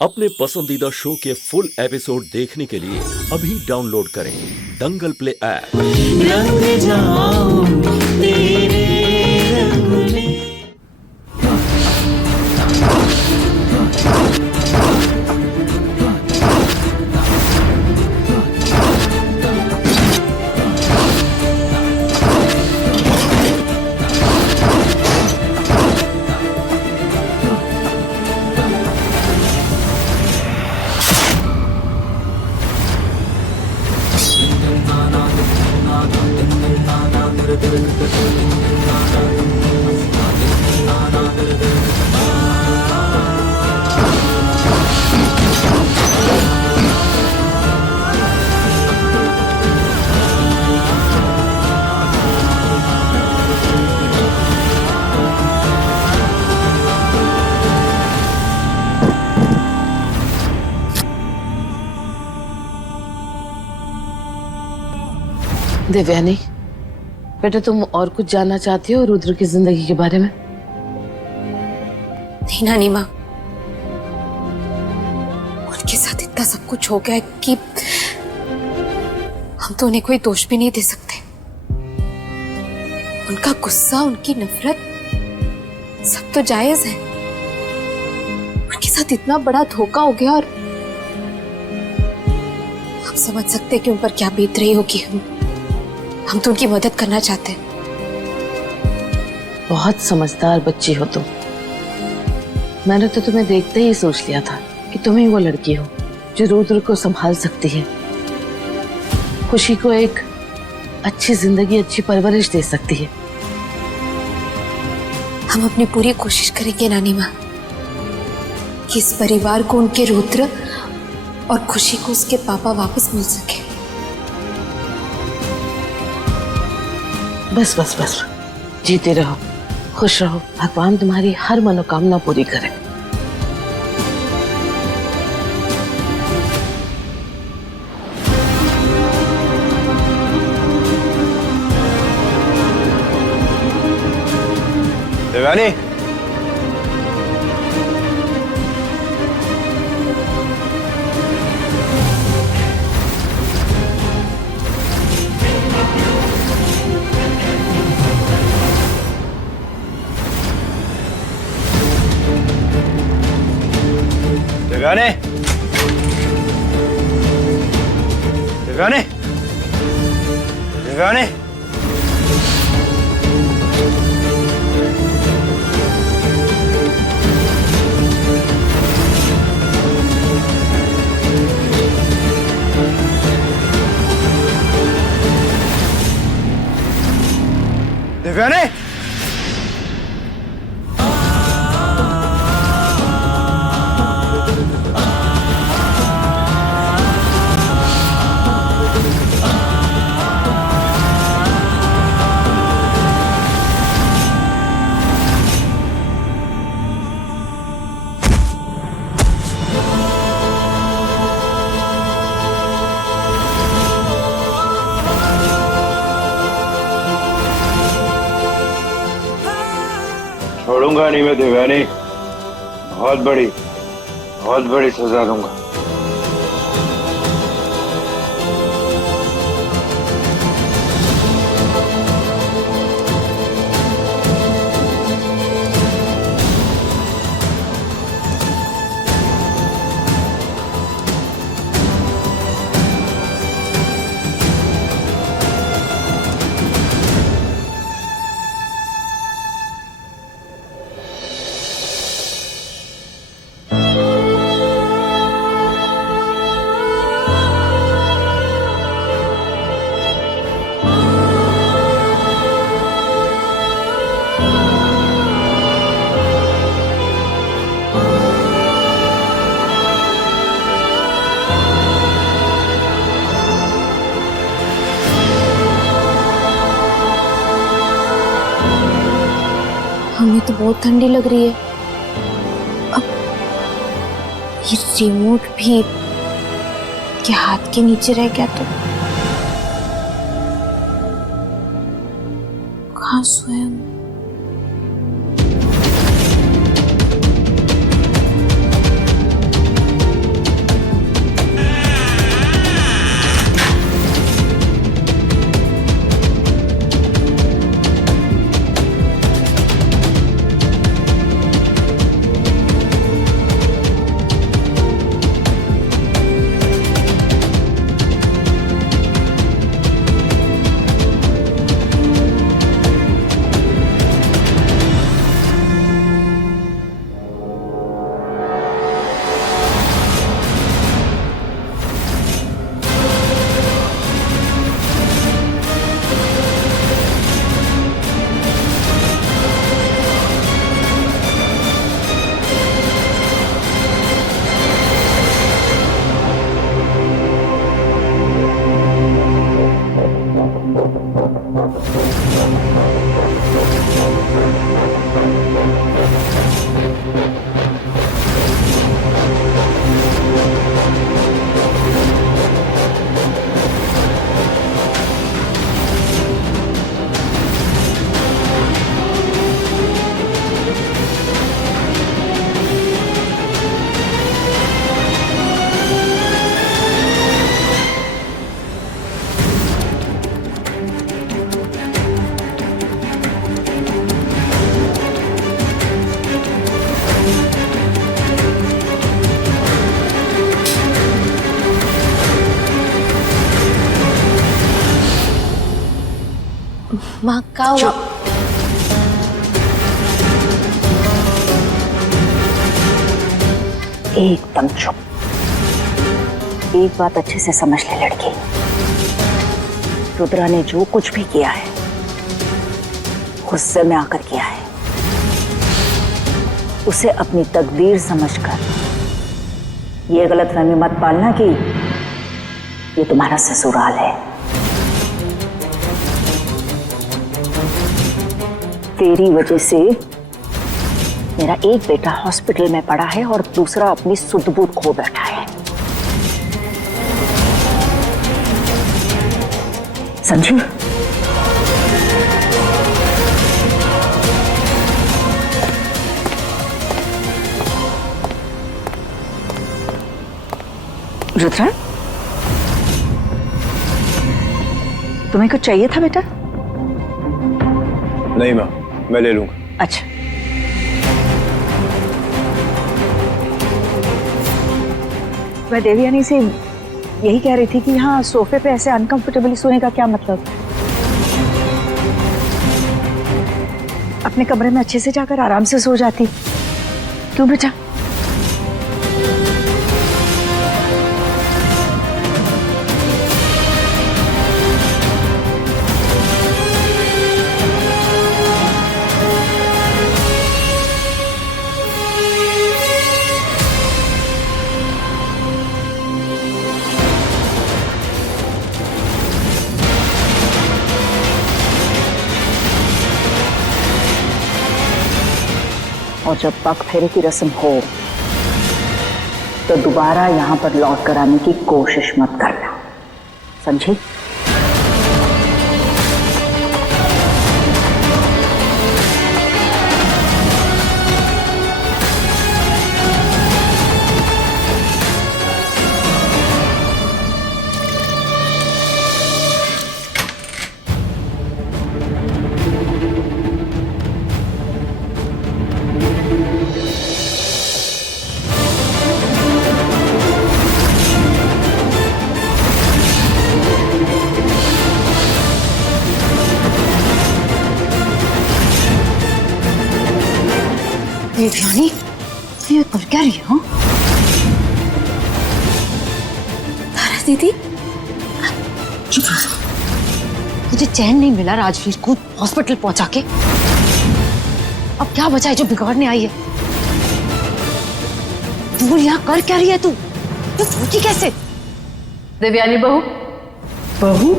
अपने पसंदीदा शो के फुल एपिसोड देखने के लिए अभी डाउनलोड करें दंगल प्ले ऐप। रंग जाऊं तेरे रंग में। देवयानी, बेटा तुम और कुछ जानना चाहती हो रुद्र की जिंदगी के बारे में? नहीं नानी माँ, उनके साथ इतना सब कुछ हो गया है कि हम तो उन्हें कोई दोष भी नहीं दे सकते। उनका गुस्सा, उनकी नफरत सब तो जायज है। उनके साथ इतना बड़ा धोखा हो गया और हम समझ सकते हैं कि उन पर क्या बीत रही होगी। हम तो उनकी मदद करना चाहते हैं। बहुत समझदार बच्ची हो तुम। मैंने तो तुम्हें देखते ही सोच लिया था कि तुम ही वो लड़की हो जो रुद्र को संभाल सकती है, खुशी को एक अच्छी जिंदगी, अच्छी परवरिश दे सकती है। हम अपनी पूरी कोशिश करेंगे नानी माँ कि इस परिवार को उनके रुद्र और खुशी को उसके पापा वापस मिल सके। बस बस बस, जीते रहो, खुश रहो। भगवान तुम्हारी हर मनोकामना पूरी करे। देवयानी, देवयानी, देवयानी, देवयानी, देवयानी, छोड़ूंगा नहीं मैं देवयानी। बहुत बड़ी सजा दूंगा। हमें तो बहुत ठंडी लग रही है। अब ये रिमोट भी के हाथ के नीचे रह गया तो कहाँ सोए हम? माँ का हुआ? एकदम चुप। एक बात अच्छे से समझ ले लड़की, रुद्रा ने जो कुछ भी किया है गुस्से में आकर किया है। उसे अपनी तकदीर समझकर ये गलतफहमी मत पालना कि ये तुम्हारा ससुराल है। तेरी वजह से मेरा एक बेटा हॉस्पिटल में पड़ा है और दूसरा अपनी सुध-बूध खो बैठा है। समझी? रुद्रा, तुम्हें कुछ चाहिए था बेटा? नहीं माँ, मैं ले लूंगा। अच्छा, मैं देवयानी से यही कह रही थी कि यहाँ सोफे पे ऐसे अनकंफर्टेबली सोने का क्या मतलब? अपने कमरे में अच्छे से जाकर आराम से सो जाती। क्यों बेटा? और जब पग फेरे की रस्म हो तो दोबारा यहाँ पर लौट कर आने की कोशिश मत करना, समझी? देवयानी, ये कर क्या रही हो? तारा दीदी, चुप रहो। मुझे चैन नहीं मिला राजवीर को हॉस्पिटल पहुंचा के। अब क्या बचा है जो बिगाड़ने आई है? तू यहाँ कर क्या रही है? तू उठी कैसे? देवयानी बहू, बहू?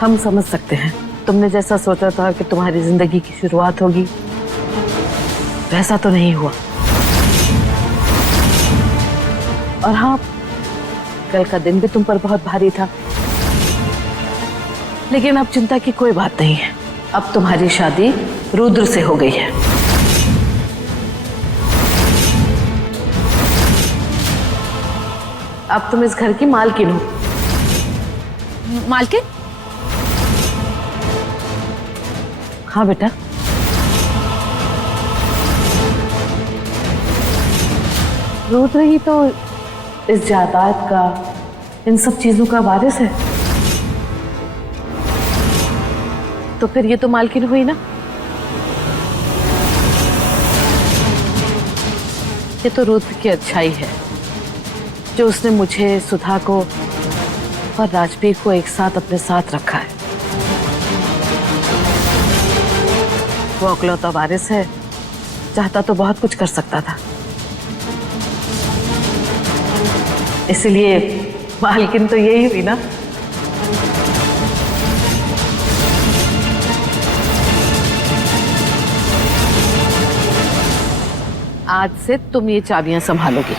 हम समझ सकते हैं तुमने जैसा सोचा था कि तुम्हारी जिंदगी की शुरुआत होगी वैसा तो नहीं हुआ। और हाँ, कल का दिन भी तुम पर बहुत भारी था, लेकिन अब चिंता की कोई बात नहीं है। अब तुम्हारी शादी रुद्र से हो गई है। अब तुम इस घर की मालकिन हो। मालकिन? हाँ बेटा, रुद्र ही तो इस जायदाद का, इन सब चीजों का वारिस है। तो फिर ये तो मालकिन हुई ना। ये तो रुद्र की अच्छाई है जो उसने मुझे, सुधा को और राजवीर को एक साथ अपने साथ रखा है। वो अकलौता वारिस है, चाहता तो बहुत कुछ कर सकता था, इसलिए मालकिन तो यही हुई ना। आज से तुम ये चाबियां संभालोगी।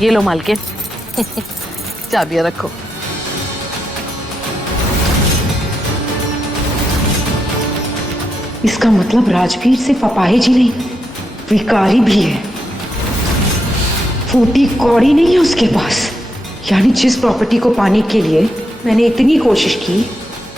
ये लो मालकिन, चाबियां रखो। इसका मतलब राजवीर सिर्फ अपाहिज ही नहीं भिखारी भी है, फूटी कौड़ी नहीं है उसके पास। यानी जिस प्रॉपर्टी को पाने के लिए मैंने इतनी कोशिश की,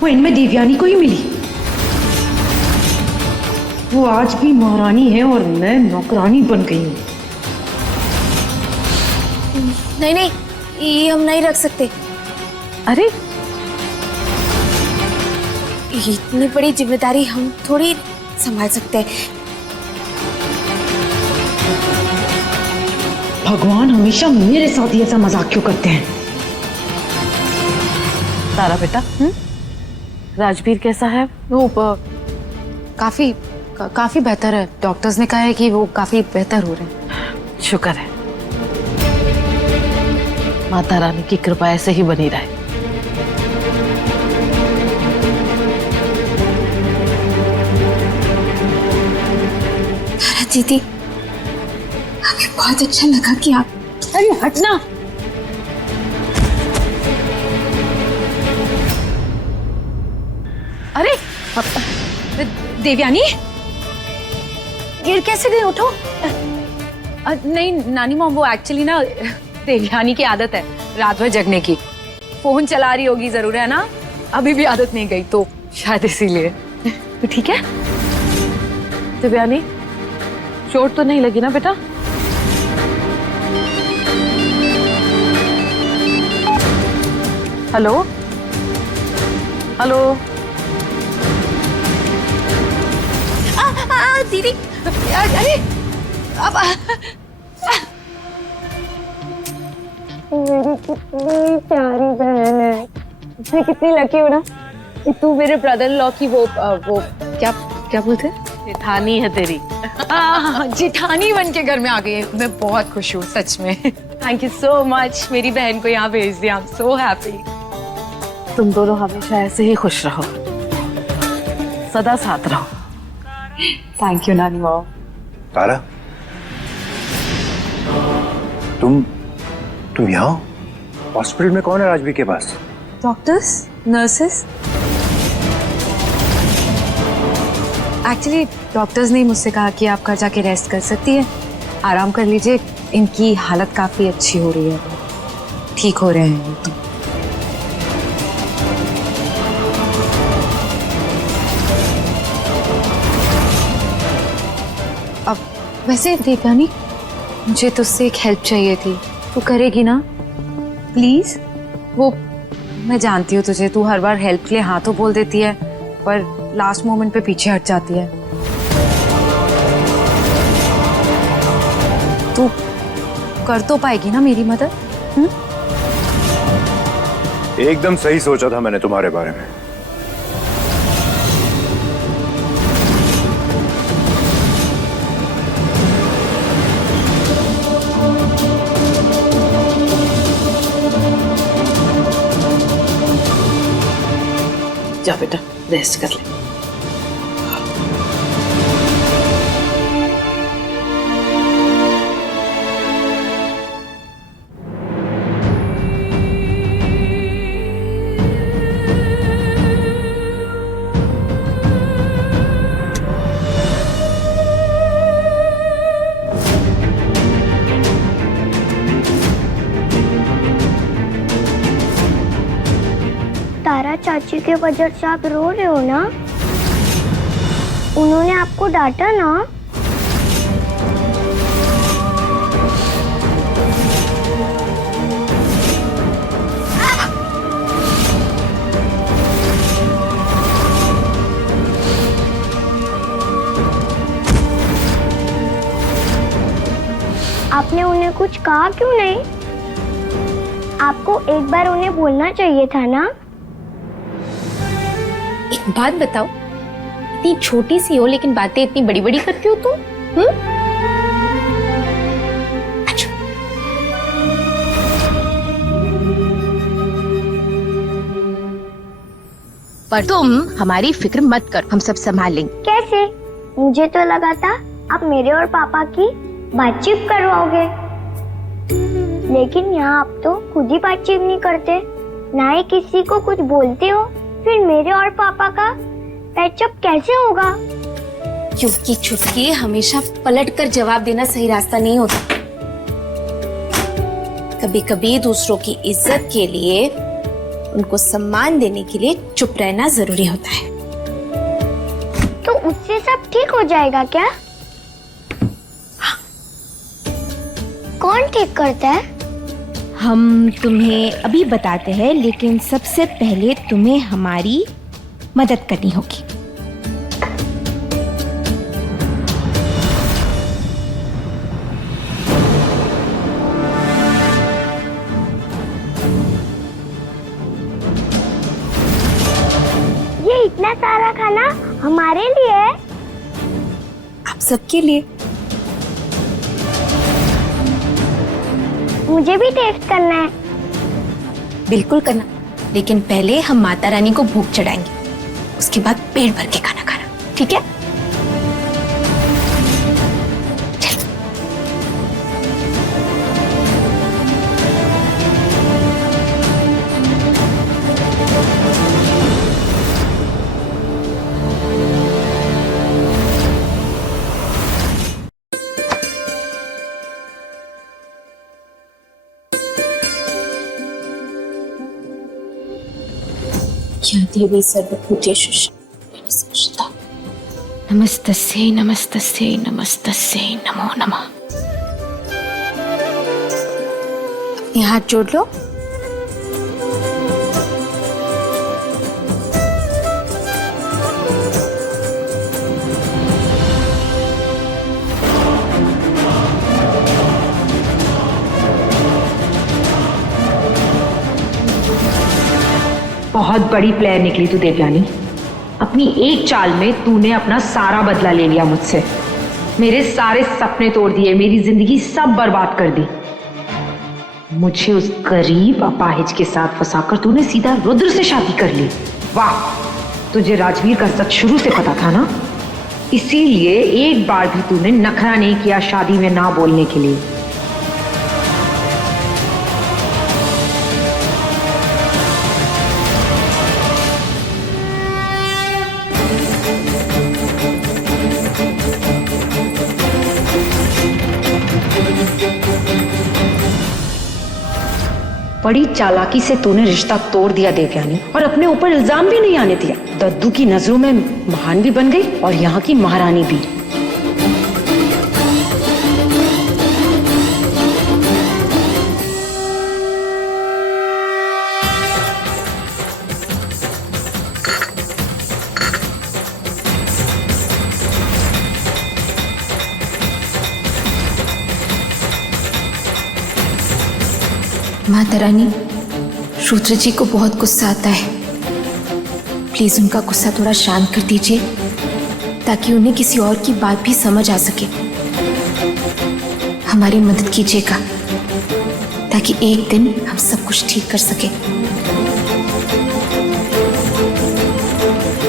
वो इनमें देवयानी को ही मिली। वो आज भी महारानी है और मैं नौकरानी बन गई हूँ। नहीं नहीं, ये हम नहीं रख सकते। अरे इतनी बड़ी जिम्मेदारी हम थोड़ी संभाल सकते हैं। भगवान हमेशा मेरे साथ ही ऐसा मजाक क्यों करते हैं? तारा बेटा, राजवीर कैसा है? वो काफी बेहतर है। डॉक्टर्स ने कहा है कि वो काफी बेहतर हो रहे हैं। शुक्र है, माता रानी की कृपा ऐसे ही बनी रहे। दीदी, हमें बहुत अच्छा लगा कि आप। अरे हटना। अरे देवयानी, गिर कैसे गई? उठो। नहीं नानी मॉम, वो एक्चुअली ना देवयानी की आदत है रात भर जगने की। फोन चला रही होगी जरूर, है ना? अभी भी आदत नहीं गई तो शायद इसीलिए। तो ठीक है देवयानी, चोट तो नहीं लगी ना बेटा? Hello hello. दीदी, अरे अब मेरी कितनी प्यारी बहन है। मैं कितनी लकी हूँ ना कि तू मेरे ब्रदर इन लॉ की वो क्या क्या बोलते हैं, जेठानी है तेरी। जिठानी बन के घर में आ गई है। मैं बहुत खुश हूँ सच में। थैंक यू सो मच, मेरी बहन को यहाँ भेज दिया। I am so happy. तुम दोनों हमेशा ऐसे ही खुश रहो, सदा साथ रहो। थैंक यू नानी मॉम। तारा, तुम यहाँ हॉस्पिटल में? कौन है राजवीर के पास? Doctors, nurses. एक्चुअली डॉक्टर्स ने मुझसे कहा कि आप घर जाके रेस्ट कर सकती है, आराम कर लीजिए। इनकी हालत काफी अच्छी हो रही है, ठीक हो रहे हैं तो। अब वैसे देवयानी, मुझे तुझसे एक हेल्प चाहिए थी। तू करेगी ना प्लीज? वो मैं जानती हूँ तुझे, तू हर बार हेल्प के लिए हाँ तो बोल देती है पर लास्ट मोमेंट पे पीछे हट जाती है। तू कर तो पाएगी ना मेरी मदद? एकदम सही सोचा था मैंने तुम्हारे बारे में। जा बेटा, रेस्ट कर ले। तारा चाची के वजह से आप रो रहे हो ना? उन्होंने आपको डांटा ना? आपने उन्हें कुछ कहा क्यों नहीं? आपको एक बार उन्हें बोलना चाहिए था ना? एक बात बताओ, इतनी छोटी सी हो लेकिन बातें इतनी बड़ी बड़ी करती हो तुम? अच्छा। पर तुम हमारी फिक्र मत कर, हम सब संभाल लेंगे। कैसे? मुझे तो लगा था आप मेरे और पापा की बातचीत करवाओगे, लेकिन यहाँ आप तो खुद ही बातचीत नहीं करते, ना ही किसी को कुछ बोलते हो। फिर मेरे और पापा का पैचअप कैसे होगा? क्योंकि छुटकी हमेशा पलटकर जवाब देना सही रास्ता नहीं होता। कभी कभी दूसरों की इज्जत के लिए, उनको सम्मान देने के लिए चुप रहना जरूरी होता है। तो उससे सब ठीक हो जाएगा क्या? हाँ। कौन ठीक करता है? हम तुम्हें अभी बताते हैं, लेकिन सबसे पहले तुम्हें हमारी मदद करनी होगी। ये इतना सारा खाना हमारे लिए है? आप सबके लिए। मुझे भी टेस्ट करना है। बिल्कुल करना, लेकिन पहले हम माता रानी को भूख चढ़ाएंगे, उसके बाद पेट भर के खाना खाना, ठीक है? या देवी सर्वभूतेषु संस्थिता। नमस्तस्यै नमस्तस्यै नमस्तस्यै नमो नमः। अपने हाथ जोड़ लो। बहुत बड़ी प्लेयर निकली तू देवयानी। अपनी एक चाल में तूने अपना सारा बदला ले लिया मुझसे। मेरे सारे सपने तोड़ दिए, मेरी जिंदगी सब बर्बाद कर दी। मुझे उस गरीब अपाहिज के साथ फंसाकर तूने सीधा रुद्र से शादी कर ली। वाह, तुझे राजवीर का सच शुरू से पता था ना, इसीलिए एक बार भी तूने नखरा नहीं किया शादी में ना बोलने के लिए। बड़ी चालाकी से तूने रिश्ता तोड़ दिया देवयानी, और अपने ऊपर इल्जाम भी नहीं आने दिया। दद्दू की नजरों में महान भी बन गई और यहाँ की महारानी भी। माता रानी, रुद्र जी को बहुत गुस्सा आता है, प्लीज उनका गुस्सा थोड़ा शांत कर दीजिए, ताकि उन्हें किसी और की बात भी समझ आ सके। हमारी मदद कीजिएगा, ताकि एक दिन हम सब कुछ ठीक कर सके।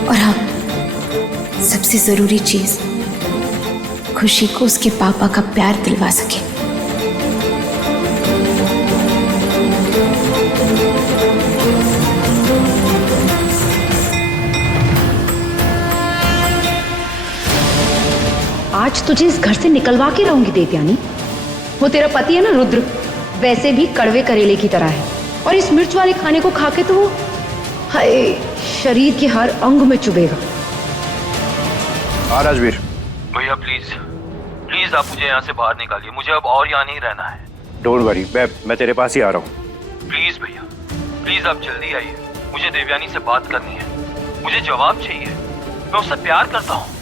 और हाँ, सबसे जरूरी चीज, खुशी को उसके पापा का प्यार दिलवा सके। आज तुझे इस घर से निकलवा के रहूंगी देवयानी। वो तेरा पति है ना रुद्र, वैसे भी कड़वे करेले की तरह है, और इस मिर्च वाले खाने को खाके तो वो हाय शरीर के हर अंग में चुभेगा। राजवीर, भैया प्लीज प्लीज आप मुझे यहाँ से बाहर निकालिए, मुझे अब और यहाँ नहीं रहना है। डोंट वरी, मैं तेरे पास ही आ रहा हूँ। प्लीज भैया प्लीज आप जल्दी आइए, मुझे देवयानी से बात करनी है, मुझे जवाब चाहिए, मैं उससे प्यार करता हूँ।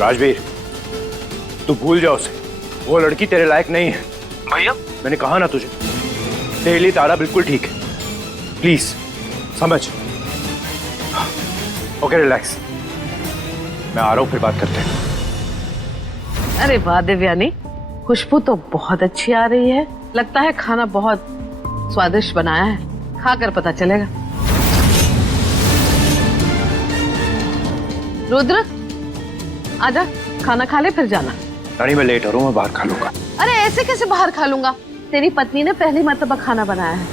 राजवीर, तू भूल जा उसे, वो लड़की तेरे लायक नहीं है। भैया मैंने कहा ना तुझे, तेरे लिए तारा बिल्कुल ठीक है, प्लीज समझ। ओके रिलैक्स, मैं आ रहा हूँ, फिर बात करते हैं। अरे वाह देवयानी, खुशबू तो बहुत अच्छी आ रही है। लगता है खाना बहुत स्वादिष्ट बनाया है, खाकर पता चलेगा। रुद्र आजा, खाना खा ले फिर जाना। रानी मैं लेट हो रहा हूँ, मैं बाहर खा लूंगा। अरे ऐसे कैसे बाहर खा लूंगा? तेरी पत्नी ने पहली मर्तबा खाना बनाया है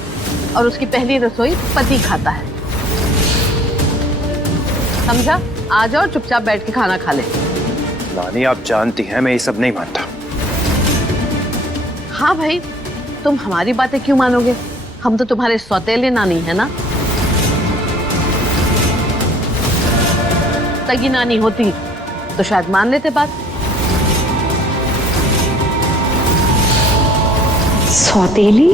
और उसकी पहली रसोई पति खाता है, समझा? आ जाओ, चुपचाप बैठ के खाना खा ले। नानी आप जानती हैं मैं ये सब नहीं मानता। हाँ भाई, तुम हमारी बातें क्यों मानोगे? हम तो तुम्हारे सौतेले नानी है ना। तगी नानी होती तो शायद मान लेते बात। सौतेली?